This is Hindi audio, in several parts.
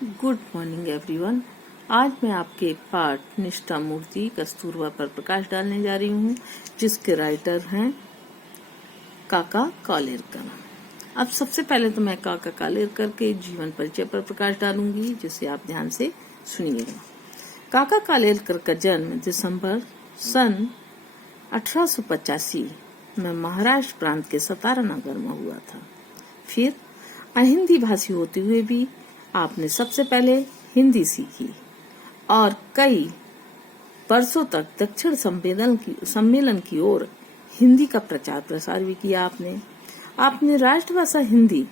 Good morning everyone. आज मैं आपके पाठ निष्ठा मूर्ति कस्तूरबा पर प्रकाश डालने जा रही हूँ, जिसके राइटर हैं काका कालेलकर। अब सबसे पहले तो मैं काका कालेलकर के जीवन परिचय पर प्रकाश डालूंगी, जिसे आप ध्यान से सुनिएगा। काका कालेलकर का जन्म दिसंबर सन 1885 में महाराष्ट्र प्रांत के सतारा नगर में हुआ था। फिर अहिंदी भाषी होते हुए भी आपने सबसे पहले हिंदी सीखी और कई वर्षों तक दक्षिण सम्मेलन की ओर हिंदी का प्रचार प्रसार भी किया। आपने राष्ट्रभाषा हिंदी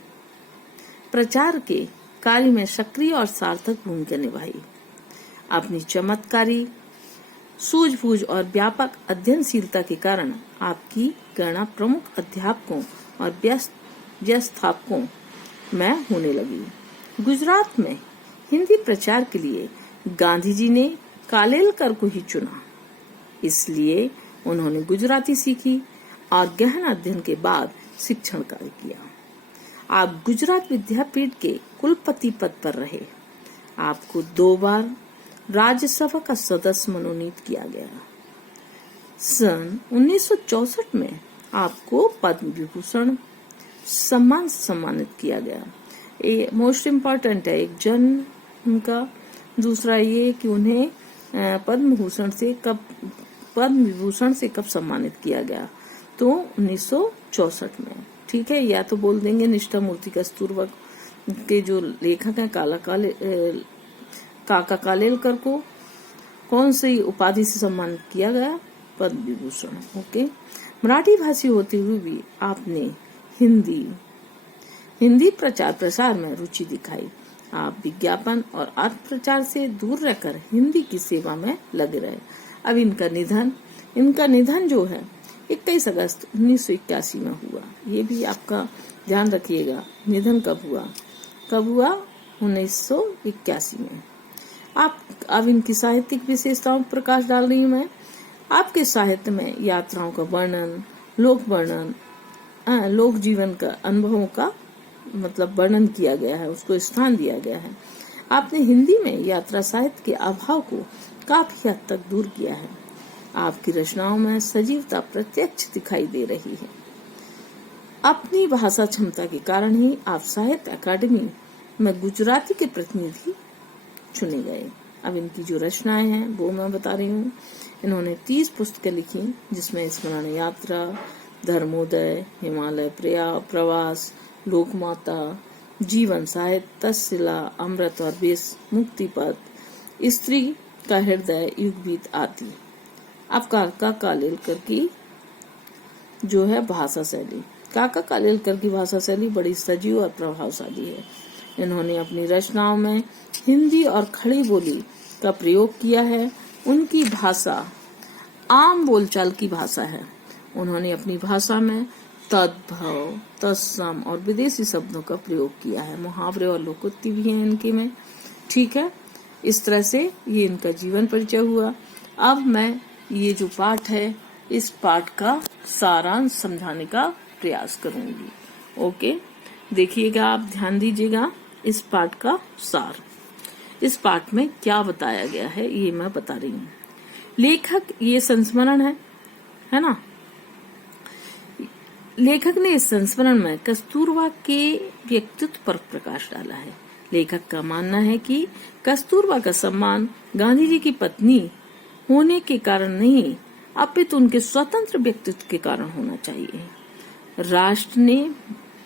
प्रचार के कार्य में सक्रिय और सार्थक भूमिका निभाई। अपनी चमत्कारी सूझबूझ और व्यापक अध्ययनशीलता के कारण आपकी गणना प्रमुख अध्यापकों और व्यवस्थापकों में होने लगी। गुजरात में हिंदी प्रचार के लिए गांधी जी ने कालेलकर को ही चुना, इसलिए उन्होंने गुजराती सीखी और गहन अध्ययन के बाद शिक्षण कार्य किया। आप गुजरात विद्यापीठ के कुलपति पद पर रहे। आपको 2 बार राज्यसभा का सदस्य मनोनीत किया गया। सन 1964 में आपको पद्म विभूषण सम्मान सम्मानित किया गया। ये मोस्ट इम्पोर्टेंट है, एक जन उनका। दूसरा ये कि उन्हें पद्म विभूषण से कब सम्मानित किया गया, तो 1964 में। ठीक है, या तो बोल देंगे निष्ठा मूर्ति कस्तूरबा के जो लेखक हैं काका कालेलकर को कौन सी उपाधि से सम्मानित किया गया, पद्म विभूषण। ओके। मराठी भाषी होते हुए भी आपने हिंदी प्रचार प्रसार में रुचि दिखाई। आप विज्ञापन और अर्थ प्रचार से दूर रहकर हिंदी की सेवा में लगे रहे। अब इनका निधन जो है 21 अगस्त 1981 में हुआ। ये भी आपका ध्यान रखिएगा, निधन कब हुआ 1981 में। अब इनकी साहित्यिक विशेषताओं पर प्रकाश डाल रही हूँ मैं। आपके साहित्य में यात्राओं का वर्णन, लोक जीवन का अनुभवों का वर्णन किया गया है, उसको स्थान दिया गया है। आपने हिंदी में यात्रा साहित्य के अभाव को काफी हद तक दूर किया है। आपकी रचनाओं में सजीवता प्रत्यक्ष दिखाई दे रही है। अपनी भाषा क्षमता के कारण ही आप साहित्य अकादमी में गुजराती के प्रतिनिधि चुने गए। अब इनकी जो रचनाएं हैं वो मैं बता रही हूँ। इन्होंने 30 पुस्तकें लिखी, जिसमें स्मरण यात्रा, धर्मोदय, हिमालय प्रवास, लोकमाता, जीवन साहित्य, तक्षशिला, अमृत और बेस, मुक्तिपथ, स्त्री का हृदय, युगगीत आदि। अब काका कालेलकर की जो है भाषा शैली। काका कालेलकर की भाषा शैली बड़ी सजीव और प्रभावशाली है। इन्होंने अपनी रचनाओं में हिंदी और खड़ी बोली का प्रयोग किया है। उनकी भाषा आम बोलचाल की भाषा है। उन्होंने अपनी भाषा में तद्भव, तत्सम और विदेशी शब्दों का प्रयोग किया है। मुहावरे और लोकोक्ति भी हैं इनके में। ठीक है, इस तरह से ये इनका जीवन परिचय हुआ। अब मैं ये जो पाठ है, इस पाठ का सारांश समझाने का प्रयास करूंगी। ओके, देखिएगा, आप ध्यान दीजिएगा इस पाठ का सार। इस पाठ में क्या बताया गया है ये मैं बता रही हूँ। लेखक, ये संस्मरण है ना। लेखक ने इस संस्मरण में कस्तूरबा के व्यक्तित्व पर प्रकाश डाला है। लेखक का मानना है कि कस्तूरबा का सम्मान गांधी जी की पत्नी होने के कारण नहीं, अपितु उनके स्वतंत्र व्यक्तित्व के कारण होना चाहिए। राष्ट्र ने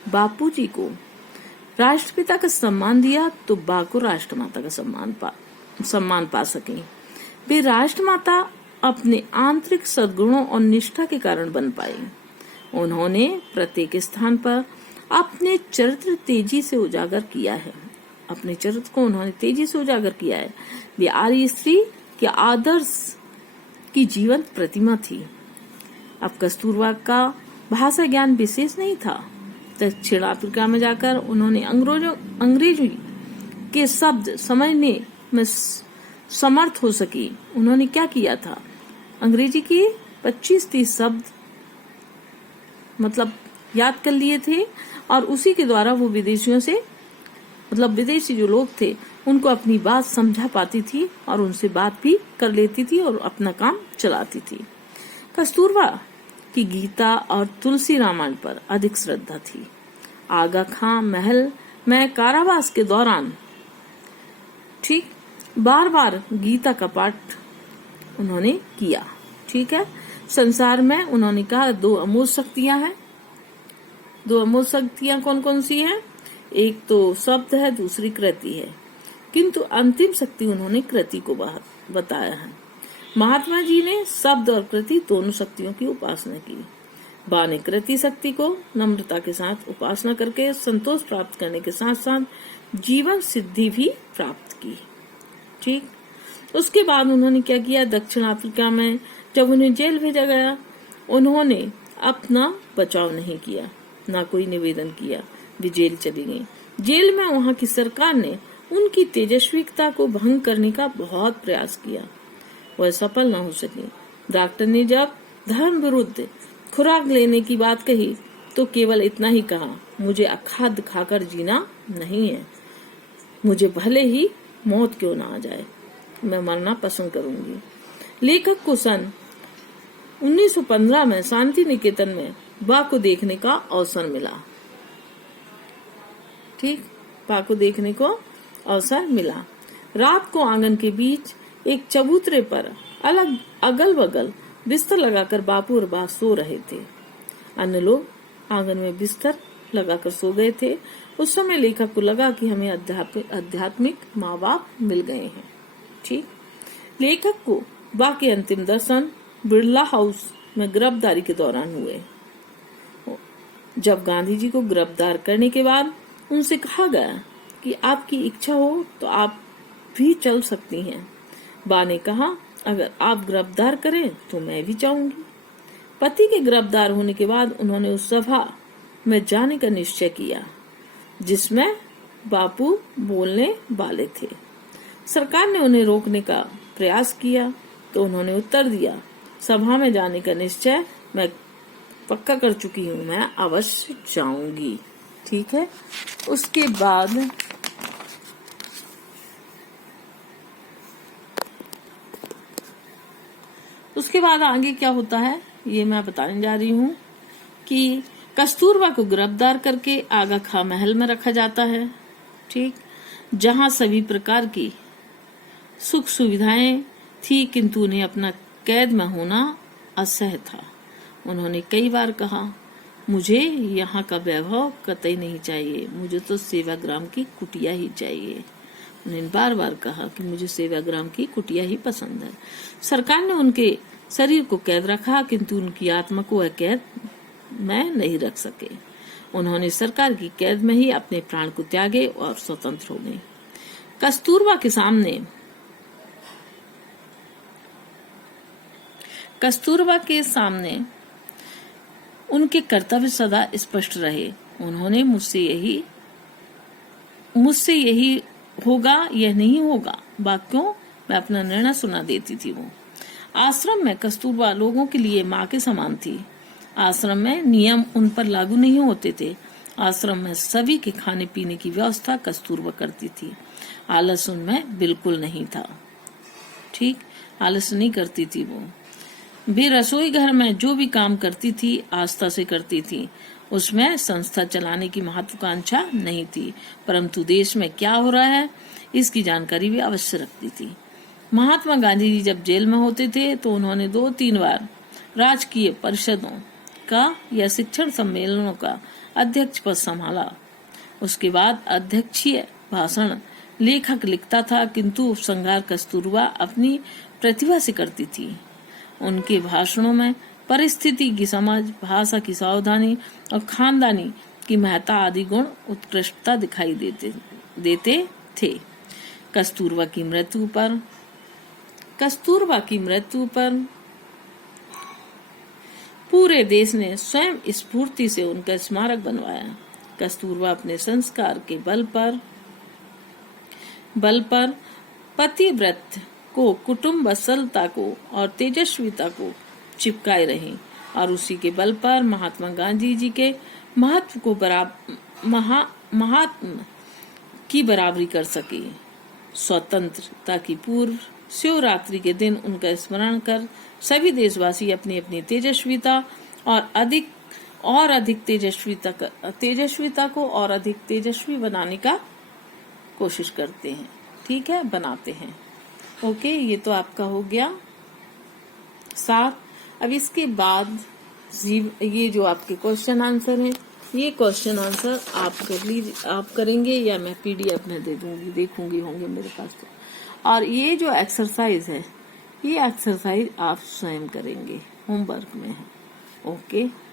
बापूजी को राष्ट्रपिता का सम्मान दिया तो बा को राष्ट्रमाता का सम्मान पा सके। वे राष्ट्रमाता अपने आंतरिक सद्गुणों और निष्ठा के कारण बन पाई। उन्होंने प्रत्येक स्थान पर अपने चरित्र तेजी से उजागर किया है। अपने चरित्र को उन्होंने तेजी से उजागर किया है। वे आर्य स्त्री के आदर्श की जीवंत प्रतिमा थी। अब कस्तूरबा का भाषा ज्ञान विशेष नहीं था। दक्षिण अफ्रीका में जाकर उन्होंने अंग्रेजी के शब्द समझने में समर्थ हो सकी। उन्होंने क्या किया था, अंग्रेजी के 25-30 शब्द याद कर लिए थे और उसी के द्वारा वो विदेशियों से मतलब विदेशी जो लोग थे उनको अपनी बात समझा पाती थी और उनसे बात भी कर लेती थी और अपना काम चलाती थी। कस्तूरबा की गीता और तुलसी रामायण पर अधिक श्रद्धा थी। आगा खां महल में कारावास के दौरान ठीक बार बार गीता का पाठ उन्होंने किया। ठीक है, संसार में उन्होंने कहा 2 अमूल शक्तियां हैं। 2 अमूल शक्तियां कौन कौन सी हैं? एक तो शब्द है, दूसरी कृति है, किंतु अंतिम शक्ति उन्होंने कृति को बताया है। महात्मा जी ने शब्द और कृति दोनों शक्तियों की उपासना की। बा ने कृति शक्ति को नम्रता के साथ उपासना करके संतोष प्राप्त करने के साथ साथ जीवन सिद्धि भी प्राप्त की। ठीक, उसके बाद उन्होंने क्या किया? दक्षिण अफ्रीका में जब उन्हें जेल भेजा गया, उन्होंने अपना बचाव नहीं किया, ना कोई निवेदन किया। वे जेल चली गई। जेल में वहां की सरकार ने उनकी तेजस्विता को भंग करने का बहुत प्रयास किया, वह सफल न हो सकी। डॉक्टर ने जब धर्म विरुद्ध खुराक लेने की बात कही तो केवल इतना ही कहा, मुझे अखाद्य खाकर जीना नहीं है, मुझे भले ही मौत क्यों ना आ जाए, मैं मरना पसंद करूंगी। लेखक को सन 1915 में शांति निकेतन में बा को देखने का अवसर मिला। ठीक, बा को देखने को अवसर मिला। रात को आंगन के बीच एक चबूतरे पर अलग अगल बगल बिस्तर लगाकर बापू और बा सो रहे थे। अन्य लोग आंगन में बिस्तर लगाकर सो गए थे। उस समय लेखक को लगा कि हमें आध्यात्मिक माँ बाप मिल गए हैं। ठीक, लेखक को बा के अंतिम दर्शन बिरला हाउस में गिरफ्तारी के दौरान हुए। जब गांधी जी को गिरफ्तार करने के बाद उनसे कहा गया कि आपकी इच्छा हो तो आप भी चल सकती हैं। बा ने कहा, अगर आप गिरफ्तार करें तो मैं भी जाऊंगी। पति के गिरफ्तार होने के बाद उन्होंने उस सभा में जाने का निश्चय किया जिसमें बापू बोलने वाले थे। सरकार ने उन्हें रोकने का प्रयास किया तो उन्होंने उत्तर दिया, सभा में जाने का निश्चय मैं पक्का कर चुकी हूँ, मैं अवश्य जाऊंगी। ठीक है, उसके बाद आगे क्या होता है ये मैं बताने जा रही हूँ कि कस्तूरबा को गिरफ्तार करके आगा खां महल में रखा जाता है। ठीक, जहाँ सभी प्रकार की सुख सुविधाएं थी, किंतु उन्हें अपना कैद में होना असह्य था। उन्होंने कई बार कहा, मुझे यहाँ का वैभव कतई नहीं चाहिए, मुझे तो सेवाग्राम की कुटिया ही चाहिए। उन्होंने बार बार कहा कि मुझे सेवाग्राम की कुटिया ही पसंद है। सरकार ने उनके शरीर को कैद रखा, किंतु उनकी आत्मा को वह कैद में नहीं रख सके। उन्होंने सरकार की कैद में ही अपने प्राण को त्यागे और स्वतंत्र हो गए। कस्तूरबा के सामने उनके कर्तव्य सदा स्पष्ट रहे। उन्होंने मुझसे यही होगा, यह नहीं होगा वाक्यों में अपना निर्णय सुना देती थी। वो आश्रम में कस्तूरबा लोगों के लिए माँ के समान थी। आश्रम में नियम उन पर लागू नहीं होते थे। आश्रम में सभी के खाने पीने की व्यवस्था कस्तूरबा करती थी। आलस उनमें बिल्कुल नहीं था। ठीक, आलस नहीं करती थी वो। वे रसोई घर में जो भी काम करती थी आस्था से करती थी। उसमें संस्था चलाने की महत्वाकांक्षा नहीं थी, परंतु देश में क्या हो रहा है इसकी जानकारी भी अवश्य रखती थी। महात्मा गांधी जी जब जेल में होते थे तो उन्होंने 2-3 बार राजकीय परिषदों का या शिक्षण सम्मेलनों का अध्यक्ष पद संभाला। उसके बाद अध्यक्षीय भाषण लेखक लिखता था, किंतु उपसंहार कस्तूरबा अपनी प्रतिभा से करती थी। उनके भाषणों में परिस्थिति की समझ, भाषा की सावधानी और खानदानी की महत्ता आदि गुण उत्कृष्टता दिखाई देते थे। कस्तूरबा की मृत्यु पर पूरे देश ने स्वयं स्फूर्ति से उनका स्मारक बनवाया। कस्तूरबा अपने संस्कार के बल पर पतिव्रत को, कुटुंब वत्सलता को और तेजस्विता को चिपकाए रही और उसी के बल पर महात्मा गांधी जी के महत्व को की बराबरी कर सके। स्वतंत्रता की पूर्व शिवरात्रि के दिन उनका स्मरण कर सभी देशवासी अपनी अपनी तेजस्विता और अधिक तेजस्विता को और अधिक तेजस्वी बनाने का कोशिश करते हैं। ठीक है, बनाते हैं। ओके, ये तो आपका हो गया 7। अब इसके बाद ये जो आपके क्वेश्चन आंसर हैं, ये क्वेश्चन आंसर आप कर लीजिए, आप करेंगे या मैं PDF में दे दूंगी, देखूंगी होंगे मेरे पास तो। और ये जो एक्सरसाइज है, ये एक्सरसाइज आप स्वयं करेंगे, होमवर्क में है। ओके।